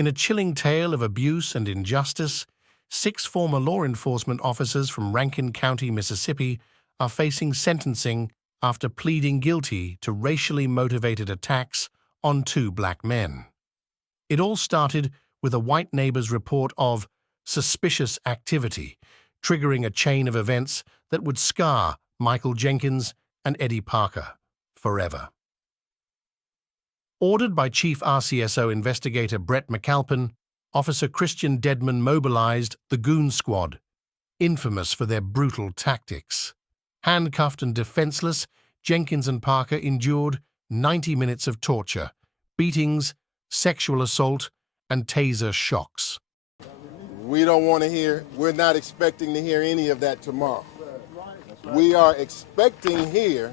In a chilling tale of abuse and injustice, 6 former law enforcement officers from Rankin County, Mississippi, are facing sentencing after pleading guilty to racially motivated attacks on 2 black men. It all started with a white neighbor's report of suspicious activity, triggering a chain of events that would scar Michael Jenkins and Eddie Parker forever. Ordered by Chief RCSO investigator Brett McAlpin, Officer Christian Dedmon mobilized the Goon Squad, infamous for their brutal tactics. Handcuffed and defenseless, Jenkins and Parker endured 90 minutes of torture, beatings, sexual assault, and taser shocks. We don't want to hear, we're not expecting to hear any of that tomorrow. We are expecting here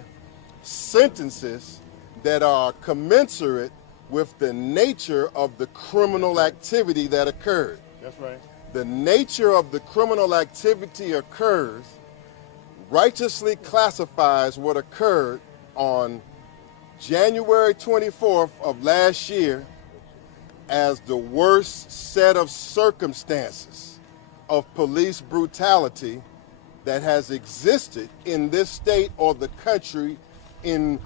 sentences that are commensurate with the nature of the criminal activity that occurred. That's right. The nature of the criminal activity occurs, righteously classifies what occurred on January 24th of last year as the worst set of circumstances of police brutality that has existed in this state or the country in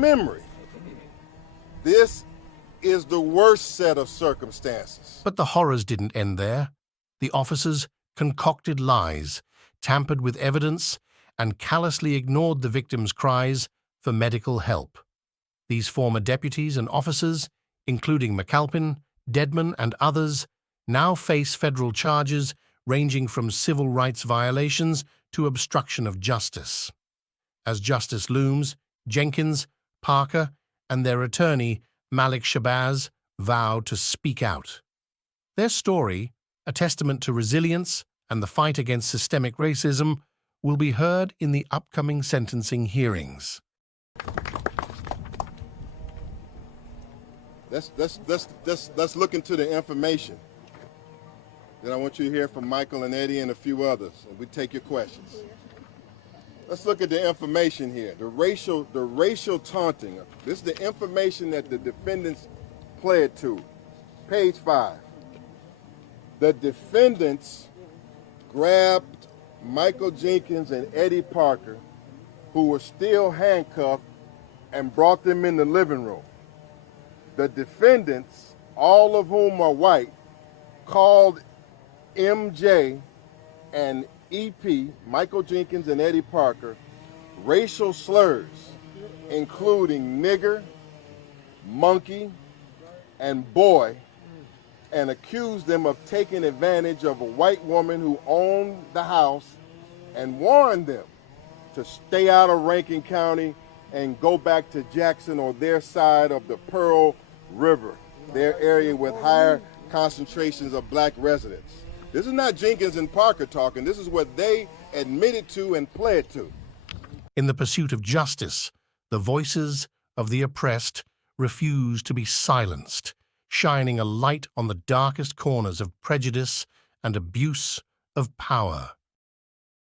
memory. This is the worst set of circumstances. But the horrors didn't end there. The officers concocted lies, tampered with evidence, and callously ignored the victims' cries for medical help. These former deputies and officers, including McAlpin, Dedmon, and others, now face federal charges ranging from civil rights violations to obstruction of justice. As justice looms, Jenkins, Parker, and their attorney, Malik Shabazz, vow to speak out. Their story, a testament to resilience and the fight against systemic racism, will be heard in the upcoming sentencing hearings. Let's look into the information. Then I want you to hear from Michael and Eddie and a few others, and we take your questions. Let's look at the information here. The racial taunting. This is the information that the defendants pled to. Page 5. The defendants grabbed Michael Jenkins and Eddie Parker, who were still handcuffed, and brought them in the living room. The defendants, all of whom are white, called MJ and EP, Michael Jenkins and Eddie Parker, racial slurs, including nigger, monkey, and boy, and accused them of taking advantage of a white woman who owned the house and warned them to stay out of Rankin County and go back to Jackson or their side of the Pearl River, their area with higher concentrations of black residents. This is not Jenkins and Parker talking. This is what they admitted to and pled to. In the pursuit of justice, the voices of the oppressed refuse to be silenced, shining a light on the darkest corners of prejudice and abuse of power.